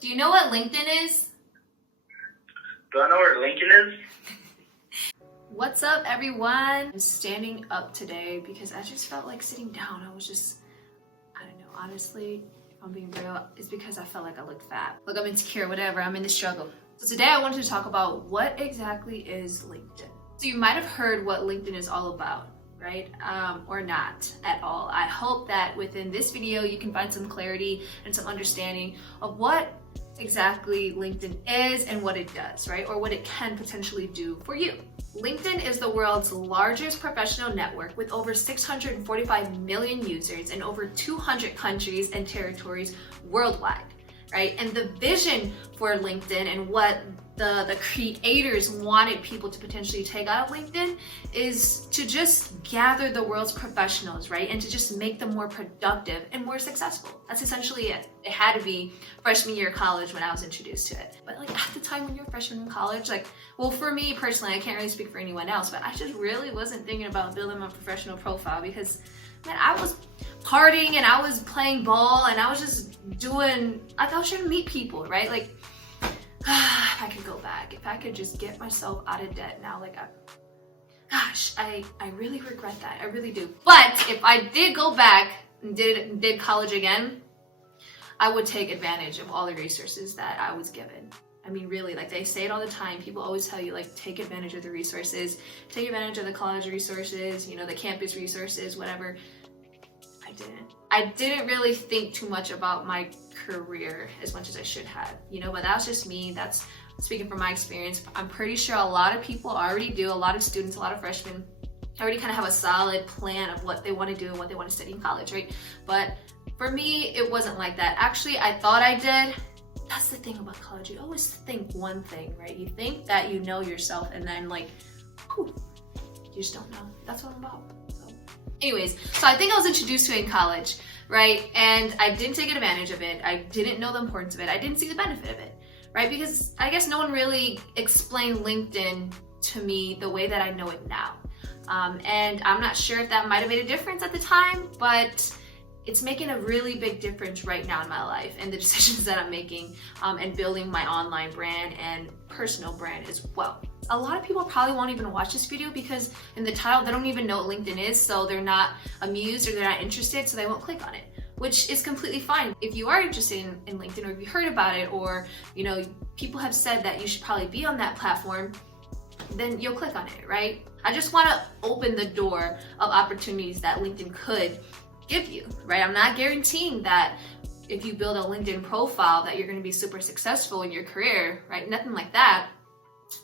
Do you know what LinkedIn is? Do I know where Lincoln is? What's up, everyone? I'm standing up today because I just felt like sitting down. I don't know, honestly, if I'm being real, it's because I felt like I looked fat. Look, I'm insecure, whatever, I'm in the struggle. So today I wanted to talk about what exactly is LinkedIn. So you might have heard what LinkedIn is all about, right? Or not at all. I hope that within this video you can find some clarity and some understanding of what exactly LinkedIn is and what it does, right? Or what it can potentially do for you. LinkedIn is the world's largest professional network with over 645 million users in over 200 countries and territories worldwide, right? And the vision for LinkedIn and what the creators wanted people to potentially take out of LinkedIn is to just gather the world's professionals, right? And to just make them more productive and more successful. That's essentially it. It had to be freshman year of college when I was introduced to it. But like at the time when you're a freshman in college, like, well, for me personally, I can't really speak for anyone else, but I just really wasn't thinking about building my professional profile because, man, I was partying and I was playing ball and I was just I was trying to meet people, right? Like, if I could go back, if I could just get myself out of debt now, like, I really regret that. I really do. But if I did go back and did college again, I would take advantage of all the resources that I was given. I mean, really, like they say it all the time. People always tell you, like, take advantage of the resources, take advantage of the college resources, you know, the campus resources, whatever. I didn't really think too much about my career as much as I should have, you know, but that's just me. That's speaking from my experience. I'm pretty sure a lot of people already do, a lot of students, a lot of freshmen already kind of have a solid plan of what they want to do and what they want to study in college, right? But for me, it wasn't like that. Actually, I thought I did. That's the thing about college. You always think one thing, right? You think that you know yourself and then like, whew, you just don't know. That's what I'm about. Anyways, so I think I was introduced to it in college, right? And I didn't take advantage of it. I didn't know the importance of it. I didn't see the benefit of it, right? Because I guess no one really explained LinkedIn to me the way that I know it now. And I'm not sure if that might have made a difference at the time, but it's making a really big difference right now in my life and the decisions that I'm making and building my online brand and personal brand as well. A lot of people probably won't even watch this video because in the title, they don't even know what LinkedIn is, so they're not amused or they're not interested, so they won't click on it, which is completely fine. If you are interested in LinkedIn or if you heard about it or, you know, people have said that you should probably be on that platform, then you'll click on it, right? I just want to open the door of opportunities that LinkedIn could give you, right? I'm not guaranteeing that if you build a LinkedIn profile that you're going to be super successful in your career, right? Nothing like that.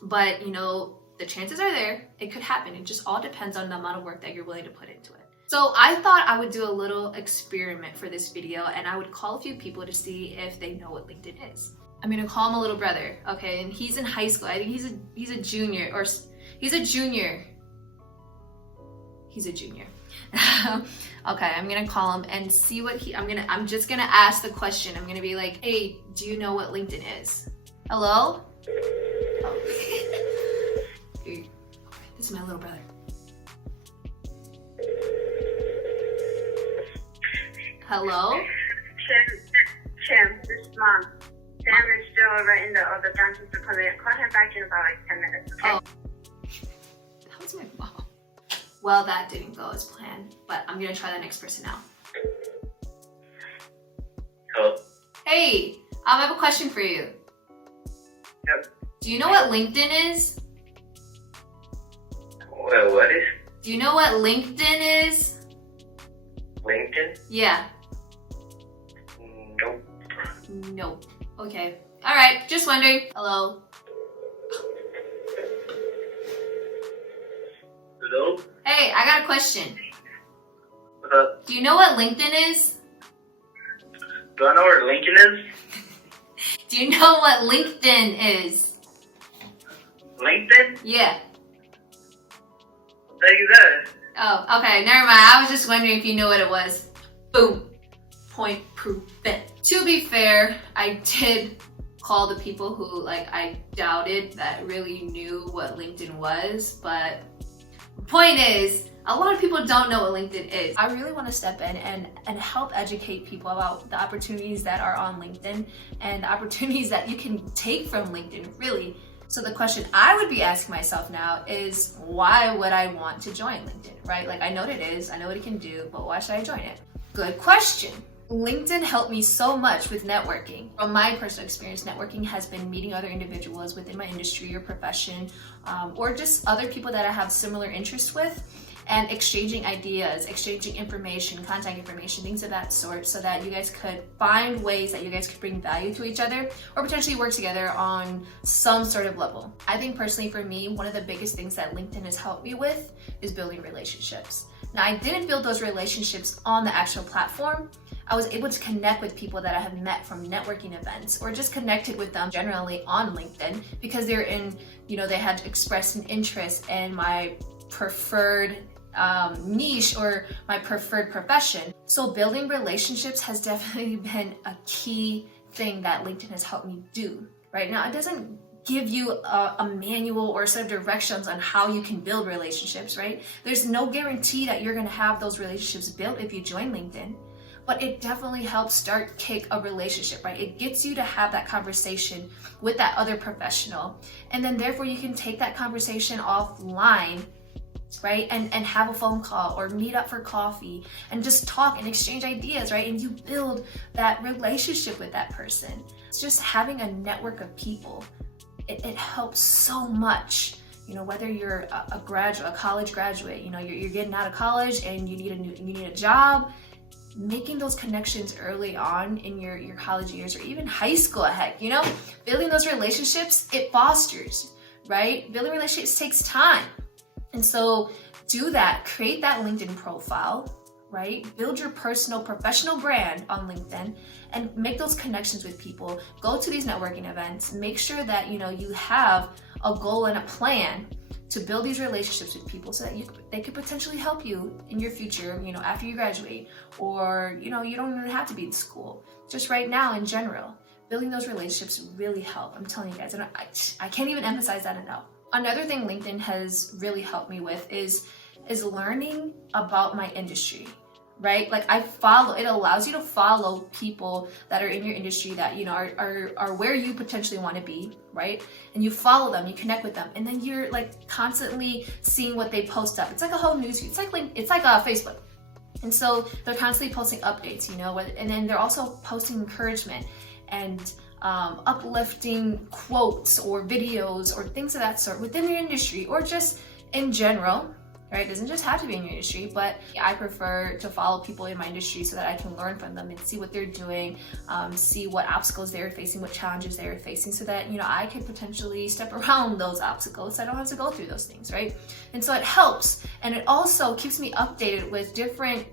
But, you know, the chances are there. It could happen. It just all depends on the amount of work that you're willing to put into it. So I thought I would do a little experiment for this video and I would call a few people to see if they know what LinkedIn is. I'm going to call him a little brother, okay? And he's in high school. I think he's a junior or he's a junior. He's a junior. Okay, I'm gonna call him and see what I'm just gonna ask the question. I'm gonna be like, hey, do you know what LinkedIn is? Hello? Oh. This is my little brother. Hello? Tim, this is Mom. Sam is still over in the other dentist appointment. Call him back in about like 10 minutes, okay? Oh. That was my mom. Well, that didn't go as planned, but I'm gonna try the next person now. Hello? Hey, I have a question for you. Yep. Do you know what LinkedIn is? Well, what is Do you know what LinkedIn is? LinkedIn? Yeah. Nope. Nope. Okay. All right. Just wondering. Hello. Hello? Hey, I got a question. What's up? Do you know what LinkedIn is? Do I know where Lincoln is? Do you know what LinkedIn is? LinkedIn? Yeah. What the heck is that? Oh, okay. Never mind. I was just wondering if you knew what it was. Boom. Point proven. To be fair, I did call the people who I doubted that really knew what LinkedIn was, but the point is, A lot of people don't know what LinkedIn is. I really want to step in and help educate people about the opportunities that are on LinkedIn and the opportunities that you can take from LinkedIn, really. So the question I would be asking myself now is, why would I want to join LinkedIn, right? Like, I know what it is, I know what it can do, but why should I join it? Good question. LinkedIn helped me so much with networking. From my personal experience, networking has been meeting other individuals within my industry or profession, or just other people that I have similar interests with, and exchanging ideas, exchanging information, contact information, things of that sort, so that you guys could find ways that you guys could bring value to each other or potentially work together on some sort of level. I think personally for me, one of the biggest things that LinkedIn has helped me with is building relationships. Now, I didn't build those relationships on the actual platform. I was able to connect with people that I have met from networking events, or just connected with them generally on LinkedIn because they're in, they had expressed an interest in my preferred niche or my preferred profession. So building relationships has definitely been a key thing that LinkedIn has helped me do. Right now, it doesn't give you a manual or a set of directions on how you can build relationships, right? There's no guarantee that you're going to have those relationships built if you join LinkedIn, but it definitely helps kick a relationship, right? It gets you to have that conversation with that other professional, and then therefore you can take that conversation offline, right? And have a phone call or meet up for coffee and just talk and exchange ideas, right? And you build that relationship with that person. It's just having a network of people. It helps so much. Whether you're a graduate, a college graduate, you're getting out of college and you need a job, making those connections early on in your college years or even high school, building those relationships, it fosters, right? Building relationships takes time. And so do that, create that LinkedIn profile, right? Build your personal professional brand on LinkedIn and make those connections with people. Go to these networking events, make sure that, you have a goal and a plan to build these relationships with people so that they could potentially help you in your future, after you graduate, or, you don't even have to be in school. Just right now in general, building those relationships really help. I'm telling you guys, and I can't even emphasize that enough. Another thing LinkedIn has really helped me with is learning about my industry, right? Like it allows you to follow people that are in your industry that, are where you potentially want to be, right? And you follow them, you connect with them, and then you're like constantly seeing what they post up. It's like a whole newsfeed. It's like Facebook. And so they're constantly posting updates, and then they're also posting encouragement and uplifting quotes or videos or things of that sort within your industry or just in general, right? It doesn't just have to be in your industry, but I prefer to follow people in my industry so that I can learn from them and see what they're doing, see what obstacles they're facing, what challenges they're facing, so that, I could potentially step around those obstacles. So I don't have to go through those things, right? And so it helps. And it also keeps me updated with different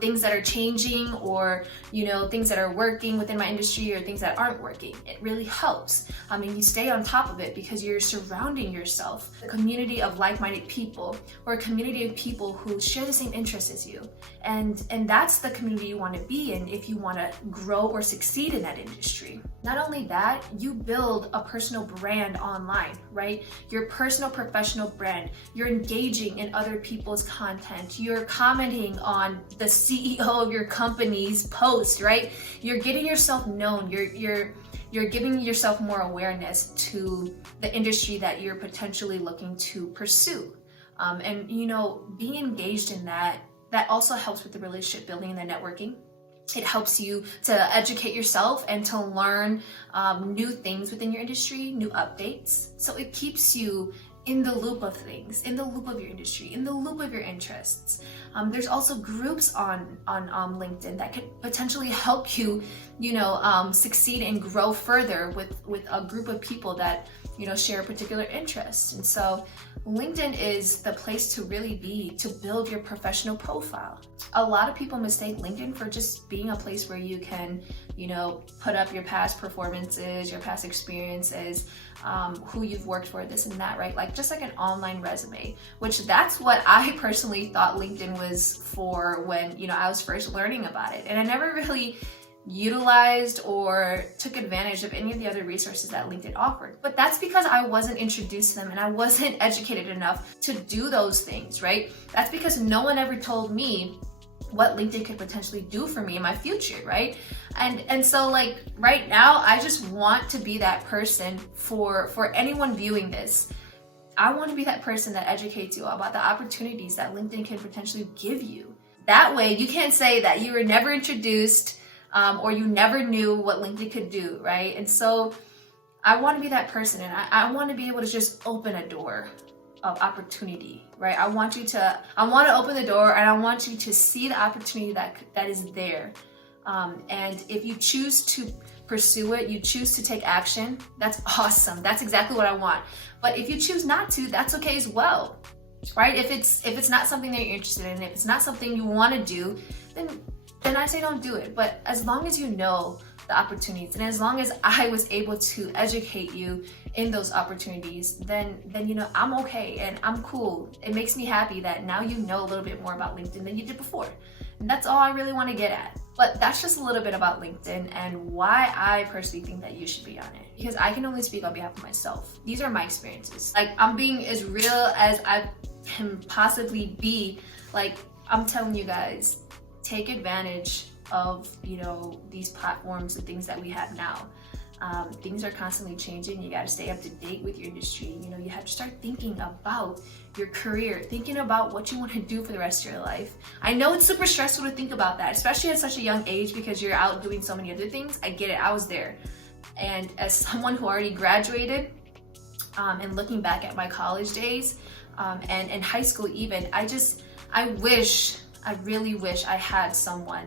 things that are changing, or things that are working within my industry or things that aren't working. It really helps. You stay on top of it because you're surrounding yourself a community of like-minded people, or a community of people who share the same interests as you, and that's the community you want to be in if you want to grow or succeed in that industry. Not only that, you build a personal brand online, right? Your personal professional brand. You're engaging in other people's content. You're commenting on the CEO of your company's post, right? You're getting yourself known. You're giving yourself more awareness to the industry that you're potentially looking to pursue. And being engaged in that also helps with the relationship building and the networking. It helps you to educate yourself and to learn new things within your industry, new updates. So it keeps you in the loop of things, in the loop of your industry, in the loop of your interests. There's also groups on LinkedIn that could potentially help you, succeed and grow further with a group of people that, share a particular interest. And so LinkedIn is the place to really be, to build your professional profile. A lot of people mistake LinkedIn for just being a place where you can, put up your past performances, your past experiences, who you've worked for, this and that, right? Just like an online resume, which that's what I personally thought LinkedIn was for when, I was first learning about it. And I never really utilized or took advantage of any of the other resources that LinkedIn offered. But that's because I wasn't introduced to them and I wasn't educated enough to do those things, right? That's because no one ever told me what LinkedIn could potentially do for me in my future, right? And so like right now, I just want to be that person for anyone viewing this. I want to be that person that educates you about the opportunities that LinkedIn can potentially give you. That way you can't say that you were never introduced or you never knew what LinkedIn could do, right? And so I want to be that person, and I want to be able to just open a door of opportunity, right? I want to open the door, and I want you to see the opportunity that is there. And if you choose to pursue it, you choose to take action, that's awesome. That's exactly what I want. But if you choose not to, that's okay as well, right? If it's not something that you're interested in, if it's not something you want to do, then I say don't do it. But as long as you know the opportunities, and as long as I was able to educate you in those opportunities, then you know I'm okay and I'm cool. It makes me happy that now you know a little bit more about LinkedIn than you did before. And that's all I really want to get at. But that's just a little bit about LinkedIn and why I personally think that you should be on it. Because I can only speak on behalf of myself. These are my experiences. Like, I'm being as real as I can possibly be. Like, I'm telling you guys, take advantage of, you know, these platforms and things that we have now. Things are constantly changing. You got to stay up to date with your industry. You know, you have to start thinking about your career, thinking about what you want to do for the rest of your life. I know it's super stressful to think about that, especially at such a young age because you're out doing so many other things. I get it. I was there. And as someone who already graduated, and looking back at my college days, and high school even, I really wish I had someone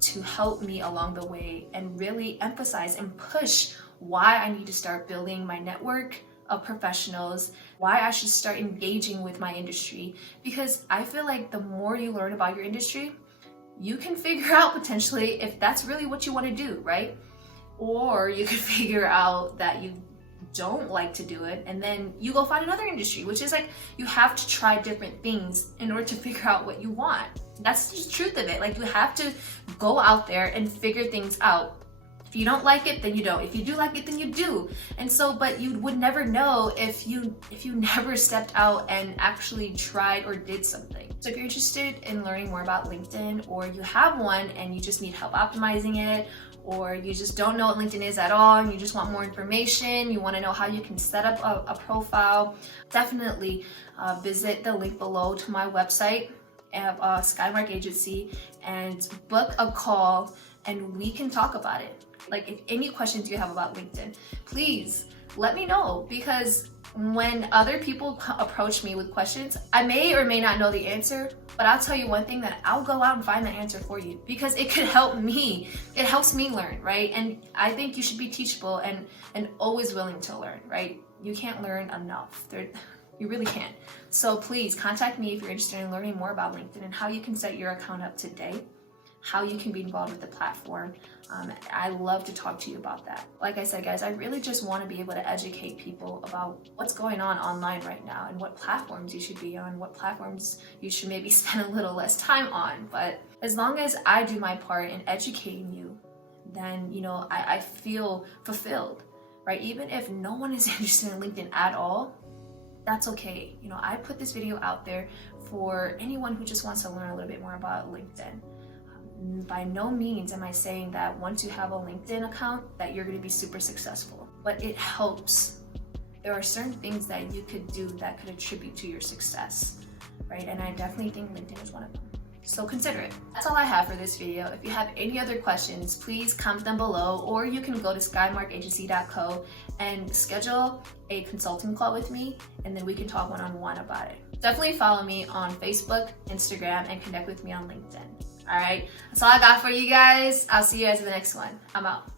to help me along the way and really emphasize and push why I need to start building my network of professionals, why I should start engaging with my industry. Because I feel like the more you learn about your industry, you can figure out potentially if that's really what you want to do, right? Or you could figure out that you don't like to do it and then you go find another industry, which is like you have to try different things in order to figure out what you want. That's the truth of it. Like, you have to go out there and figure things out. If you don't like it, then you don't. If you do like it, then you do. And so, but you would never know if you never stepped out and actually tried or did something. So if you're interested in learning more about LinkedIn, or you have one and you just need help optimizing it, or you just don't know what LinkedIn is at all and you just want more information, you want to know how you can set up a profile, definitely visit the link below to my website, Skymark Agency, and book a call and we can talk about it. Like, if any questions you have about LinkedIn, please let me know, because when other people approach me with questions, I may or may not know the answer, but I'll tell you one thing, that I'll go out and find the answer for you because it could help me. It helps me learn, right? And I think you should be teachable and always willing to learn, right? You can't learn enough. You really can't. So please contact me if you're interested in learning more about LinkedIn and how you can set your account up today, how you can be involved with the platform. I love to talk to you about that. Like I said, guys, I really just want to be able to educate people about what's going on online right now and what platforms you should be on, what platforms you should maybe spend a little less time on. But as long as I do my part in educating you, then, you know, I feel fulfilled, right? Even if no one is interested in LinkedIn at all, that's okay. You know, I put this video out there for anyone who just wants to learn a little bit more about LinkedIn. By no means am I saying that once you have a LinkedIn account that you're going to be super successful, but it helps. There are certain things that you could do that could attribute to your success, right? And I definitely think LinkedIn is one of them. So consider it. That's all I have for this video. If you have any other questions, please comment them below, or you can go to skymarkagency.co and schedule a consulting call with me, and then we can talk one-on-one about it. Definitely follow me on Facebook, Instagram, and connect with me on LinkedIn. All right, that's all I got for you guys. I'll see you guys in the next one. I'm out.